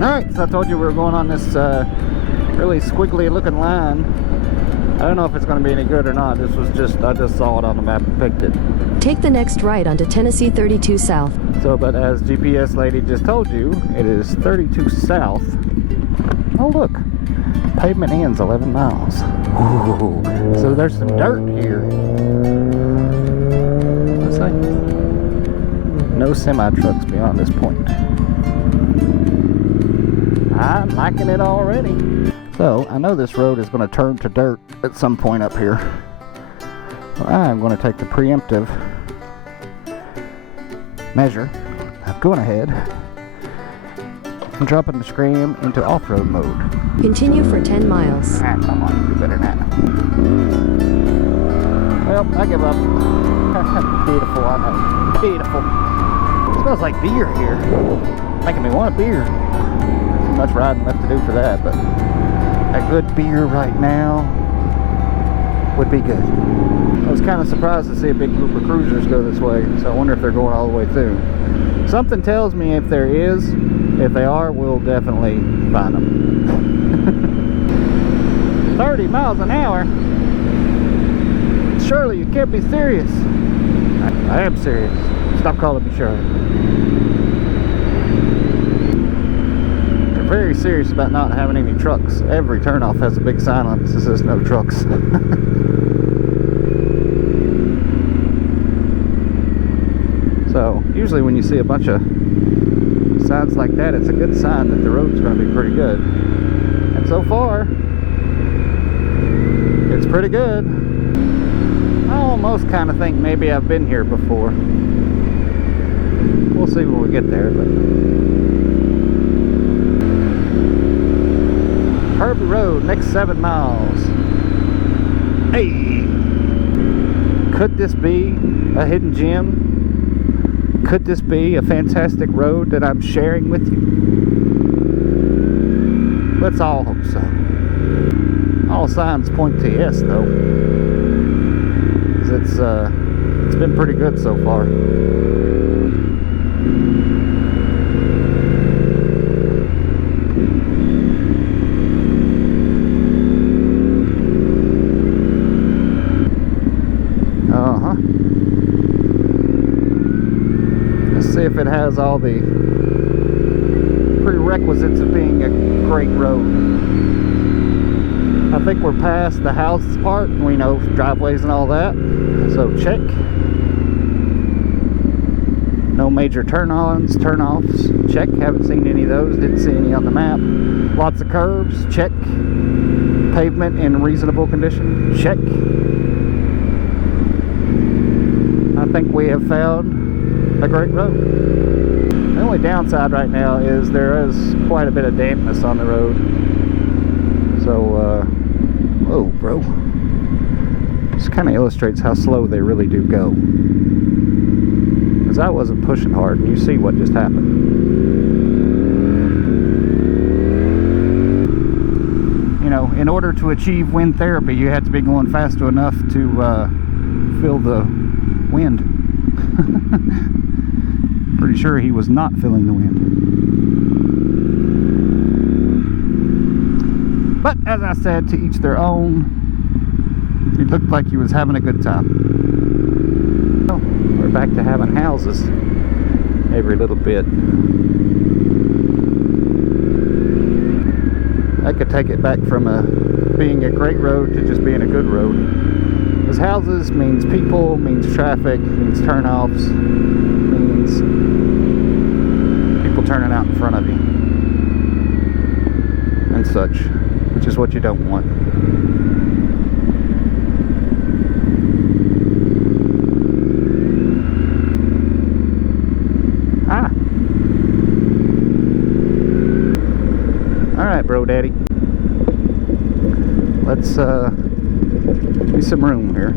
Alright, so I told you we were going on this really squiggly looking line. I don't know if it's going to be any good or not. This was just, I just saw it on the map and picked it. Take the next right onto Tennessee 32 South. So, but as GPS lady just told you, it is 32 South. Oh look, pavement ends 11 miles. Ooh, so there's some dirt here. Looks like no semi-trucks beyond this point. I'm liking it already. So, I know this road is going to turn to dirt at some point up here. Well, I'm going to take the preemptive measure of going ahead and dropping the Scram into off-road mode. Continue for 10 miles. Ah, come on, do better than that. Well, I give up. Beautiful, I know. Beautiful. It smells like beer here. Making me want a beer. Too much riding left to do for that, but a good beer right now would be good. I was kind of surprised to see a big group of cruisers go this way, so I wonder if they're going all the way through. Something tells me if there is, if they are, we'll definitely find them. 30 miles an hour? Surely you can't be serious. I am serious. Stop calling me Shirley. They're very serious about not having any trucks. Every turnoff has a big sign on it that says no trucks. So, usually when you see a bunch of signs like that, it's a good sign that the road's going to be pretty good. And so far, it's pretty good. I almost kind of think maybe I've been here before. We'll see when we get there, but Curvy Road, next 7 miles. Hey! Could this be a hidden gem? Could this be a fantastic road that I'm sharing with you? Let's all hope so. All signs point to yes, though. 'Cause it's been pretty good so far. See if it has all the prerequisites of being a great road. I think we're past the houses part, we know driveways and all that, so check. No major turn-ons, turn-offs, check. Haven't seen any of those, didn't see any on the map. Lots of curves, check. Pavement in reasonable condition, check. I think we have found a great road. The only downside right now is there is quite a bit of dampness on the road. So, whoa, bro. This kind of illustrates how slow they really do go. Because I wasn't pushing hard, and you see what just happened. You know, in order to achieve wind therapy, you have to be going fast enough to feel the wind. Pretty sure he was not feeling the wind. But as I said, to each their own. It looked like he was having a good time. Well, we're back to having houses every little bit. I could take it back from being a great road to just being a good road. Because houses means people, means traffic, means turnoffs, means people turning out in front of you and such, which is what you don't want. Ah! Alright, bro daddy. Let's do some room here.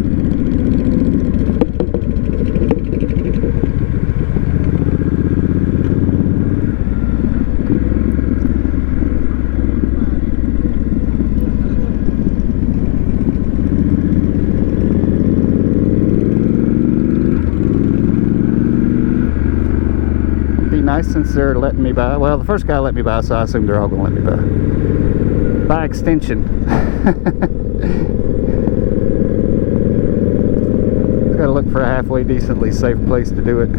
nice since they're letting me buy. Well, the first guy let me buy, so I assume they're all gonna let me buy. By extension. Gotta look for a halfway decently safe place to do it.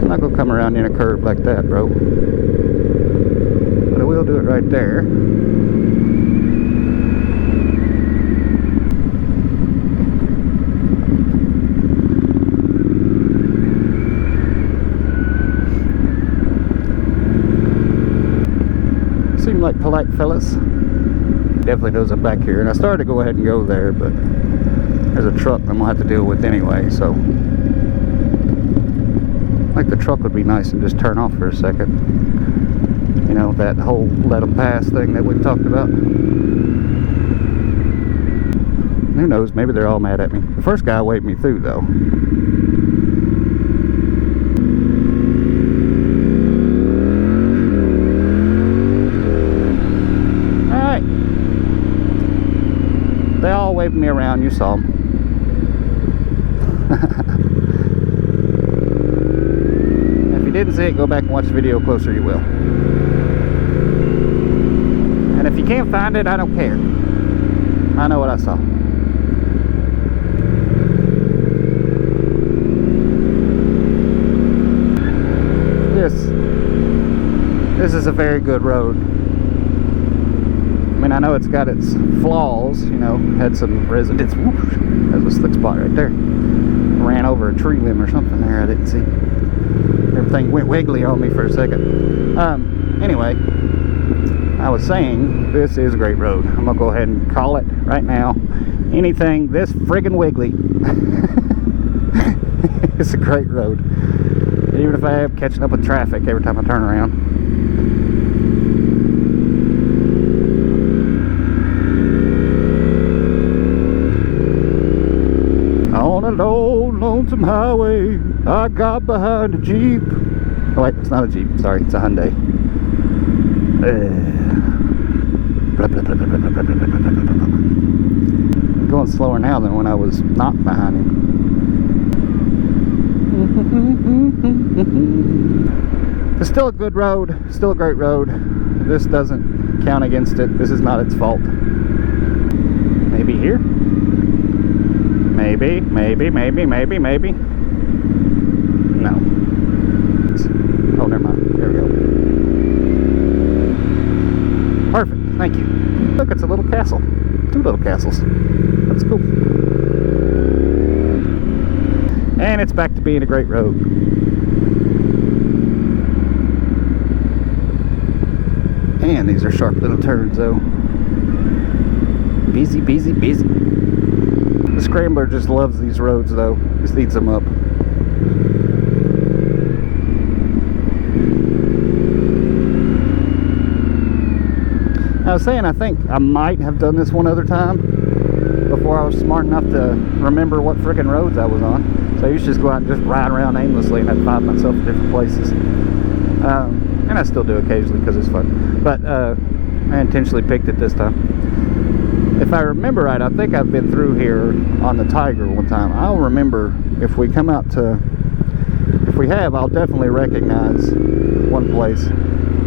I'm not gonna come around in a curve like that, bro. But I will do it right there. Seem like polite fellas. Definitely knows I'm back here, and I started to go ahead and go there, but there's a truck I'm gonna have to deal with anyway, so like the truck would be nice and just turn off for a second. You know, that whole let them pass thing that we've talked about. Who knows, maybe they're all mad at me. The first guy waved me through though. Alright. They all waved me around, you saw them. If you didn't see it, go back and watch the video closer, you will. And if you can't find it, I don't care. I know what I saw. This is a very good road. I mean, I know it's got its flaws, you know, had some residents. Whoosh, there's a slick spot right there. Ran over a tree limb or something there, I didn't see. Everything went wiggly on me for a second. Anyway, I was saying, this is a great road. I'm gonna go ahead and call it right now. Anything this friggin' wiggly. It's a great road. Even if I am catching up with traffic every time I turn around. On an old lonesome highway, I got behind a Jeep. Oh wait, it's not a Jeep, sorry, it's a Hyundai. I'm going slower now than when I was not behind him. It's still a good road, still a great road. This doesn't count against it. This is not its fault. Maybe here? Maybe. No. Oh, never mind. There we go. Perfect. Thank you. Look, it's a little castle. 2 little castles. That's cool. And it's back to being a great road. And these are sharp little turns, though. Busy. The Scrambler just loves these roads, though. Just eats them up. I was saying, I think I might have done this one other time before I was smart enough to remember what frickin' roads I was on. So I used to just go out and just ride around aimlessly, and I'd find myself at different places. And I still do occasionally because it's fun. But I intentionally picked it this time. If I remember right, I think I've been through here on the Tiger one time. I'll remember if we come out to... If we have, I'll definitely recognize one place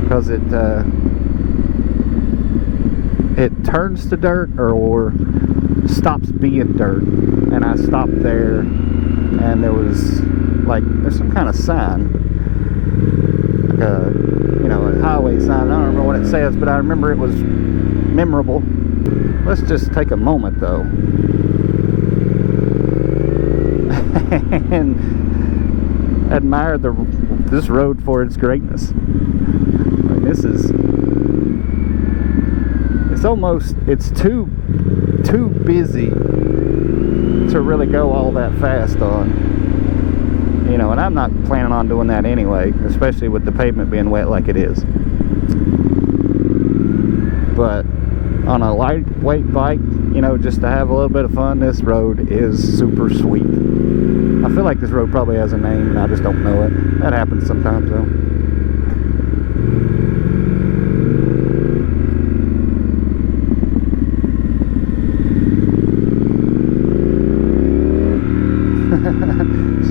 because it turns to dirt or stops being dirt. And I stopped there and there was like, there's some kind of sign, like a, you know, a highway sign. I don't remember what it says, but I remember it was memorable. Let's just take a moment though and admire this road for its greatness. I mean, this is, it's too busy to really go all that fast on, you know, and I'm not planning on doing that anyway, especially with the pavement being wet like it is. But on a lightweight bike, you know, just to have a little bit of fun, this road is super sweet. I feel like this road probably has a name and I just don't know it. That happens sometimes though.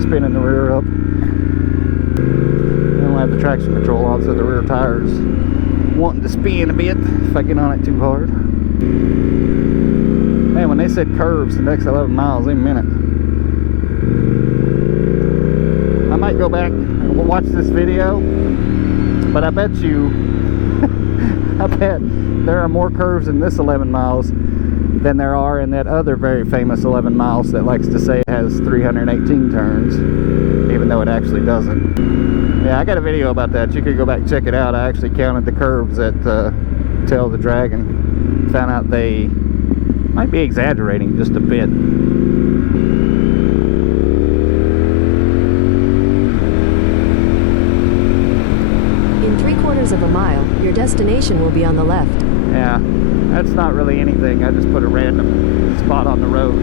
Spinning the rear up. lower tires wanting to spin a bit if I get on it too hard. Man, when they said curves the next 11 miles, they meant it. I might go back and watch this video, but I bet you, I bet there are more curves in this 11 miles than there are in that other very famous 11 miles that likes to say it has 318 turns, even though it actually doesn't. Yeah, I got a video about that. You could go back and check it out. I actually counted the curves at Tail of the Dragon. Found out they might be exaggerating just a bit. In 3/4 of a mile, your destination will be on the left. Yeah, that's not really anything. I just put a random spot on the road.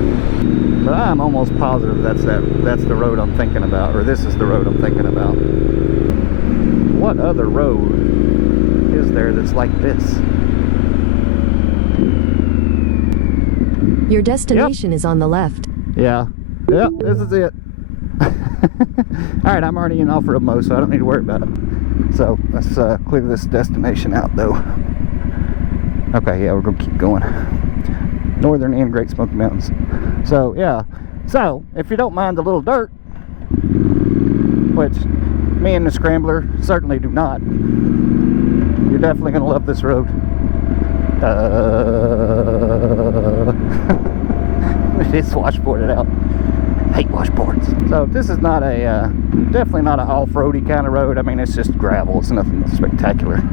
But I'm almost positive that's the road I'm thinking about, or this is the road I'm thinking about. What other road is there that's like this? Your destination is on the left. Yeah. Yep, this is it. Alright, I'm already in off-road mode, so I don't need to worry about it. So, let's clear this destination out, though. Okay, yeah, we're going to keep going. Northern and Great Smoky Mountains. So, yeah. So, if you don't mind a little dirt, which me and the Scrambler certainly do not, you're definitely going to love this road. It is washboarded out. Hate washboards. So this is not a definitely not an off-roady kind of road. I mean, it's just gravel. It's nothing spectacular.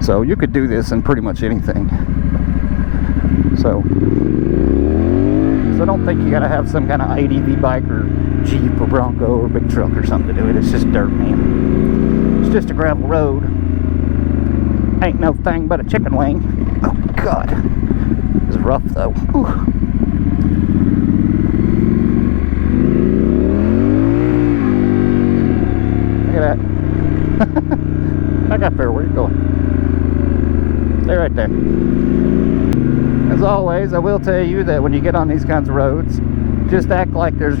So you could do this in pretty much anything. So don't think you gotta have some kind of ADV bike or Jeep or Bronco or big truck or something to do it. It's just dirt, man. It's just a gravel road. Ain't no thing but a chicken wing. Oh God, it's rough though. Ooh. Look at that. Back up there. Where you going? Stay right there. As always, I will tell you that when you get on these kinds of roads, just act like there's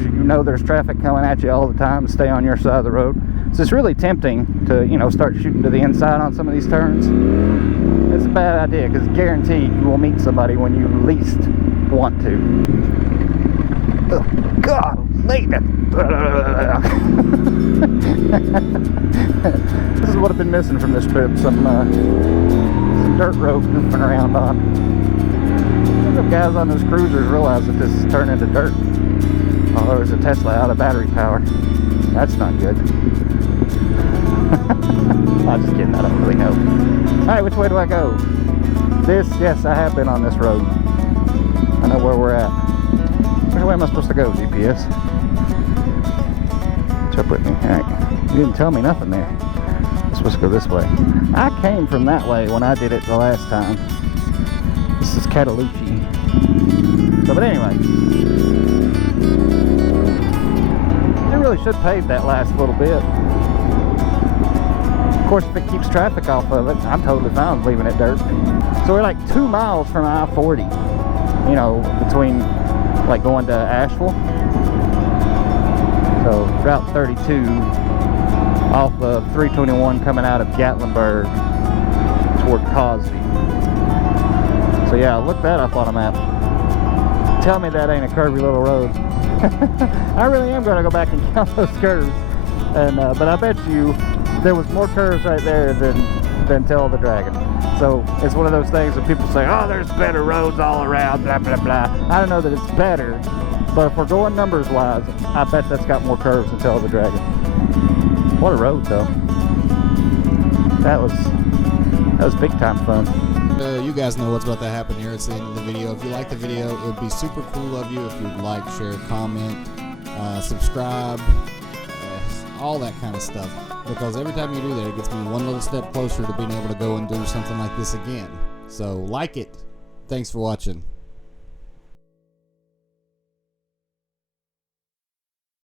traffic coming at you all the time. Stay on your side of the road. So it's really tempting to, start shooting to the inside on some of these turns. It's a bad idea because guaranteed you will meet somebody when you least want to. Oh, God, later. This is what I've been missing from this trip. Some dirt road goofing around on. Some guys on those cruisers realize that this is turning into dirt. Oh, there's a Tesla out of battery power. That's not good. I'm just kidding, I don't really know. Alright, which way do I go? Yes, I have been on this road. I know where we're at. Which way am I supposed to go, GPS? Catch up with me. Alright, you didn't tell me nothing there. I'm supposed to go this way. I came from that way when I did it the last time. This is Catalucci. So, but anyway. They really should pave that last little bit. Of course, if it keeps traffic off of it, I'm totally fine with leaving it dirt. So we're like 2 miles from I-40, between like going to Asheville. So Route 32 off of 321 coming out of Gatlinburg toward Cosby. So yeah, look that up on a map. Tell me that ain't a curvy little road. I really am going to go back and count those curves. And but I bet you there was more curves right there than Tail of the Dragon. So it's one of those things that people say, oh, there's better roads all around, blah, blah, blah. I don't know that it's better, but if we're going numbers wise, I bet that's got more curves than Tail of the Dragon. What a road though. That was big time fun. You guys know what's about to happen here. It's the end of the video. If you like the video, it would be super cool of you if you'd like, share, comment, subscribe, all that kind of stuff. Because every time you do that, it gets me one little step closer to being able to go and do something like this again. So like it. Thanks for watching.